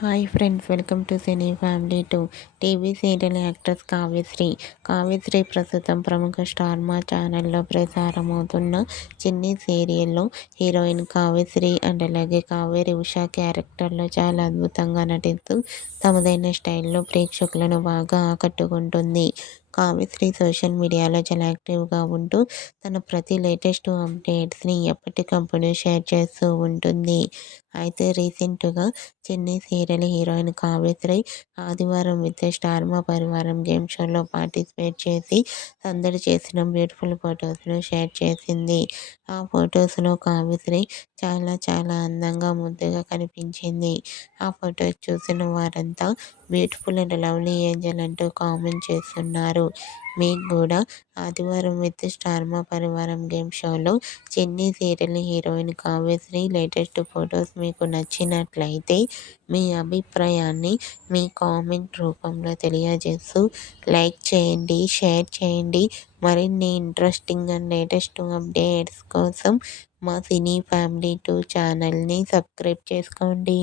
Hi friends, welcome to cine family 2. TV serial actress Kavyasri. Kavyasri ప్రస్తుతం ప్రముఖ star మా ఛానల్లో ప్రసారమవుతున్న చిన్ని సీరియల్లో హీరోయిన్ కావ్యశ్రీ అండ్ అలాగే కావేరి ఉషా క్యారెక్టర్లో చాలా అద్భుతంగా నటిస్తూ తమదైన స్టైల్లో ప్రేక్షకులను బాగా ఆకట్టుకుంటుంది. కావ్యశ్రీ సోషల్ మీడియాలో చాలా యాక్టివ్గా ఉంటూ తన ప్రతి లేటెస్ట్ అప్డేట్స్ని ఎప్పటికప్పుడు షేర్ చేస్తూ ఉంటుంది. అయితే రీసెంట్గా చిన్ని సీరియల్ హీరోయిన్ కావ్యశ్రీ ఆదివారం విత్ స్టార్ మా పరివారం గేమ్ షోలో పార్టిసిపేట్ చేసి సందడి చేసిన బ్యూటిఫుల్ ఫొటోస్ను షేర్ చేసింది. ఆ ఫొటోస్లో కావ్యశ్రీ చాలా చాలా అందంగా ముద్దుగా కనిపించింది. ఆ ఫొటోస్ చూసిన వారంతా బ్యూటిఫుల్ అండ్ లవ్లీ ఏంజల్ అంటూ కామెంట్ చేస్తున్నారు. మీకు కూడా ఆదివారం విత్ స్టార్ మా పరివారం గేమ్ షోలో చిన్ని serial heroine Kavyasri latest photos మీకు నచ్చినట్లయితే మీ అభిప్రాయాన్ని మీ కామెంట్ రూపంలో తెలియజేస్తూ లైక్ చేయండి, షేర్ చేయండి. మరిన్ని ఇంట్రెస్టింగ్ అండ్ లేటెస్ట్ అప్డేట్స్ కోసం మా సినీ ఫ్యామిలీ 2 ఛానల్ని సబ్స్క్రైబ్ చేసుకోండి.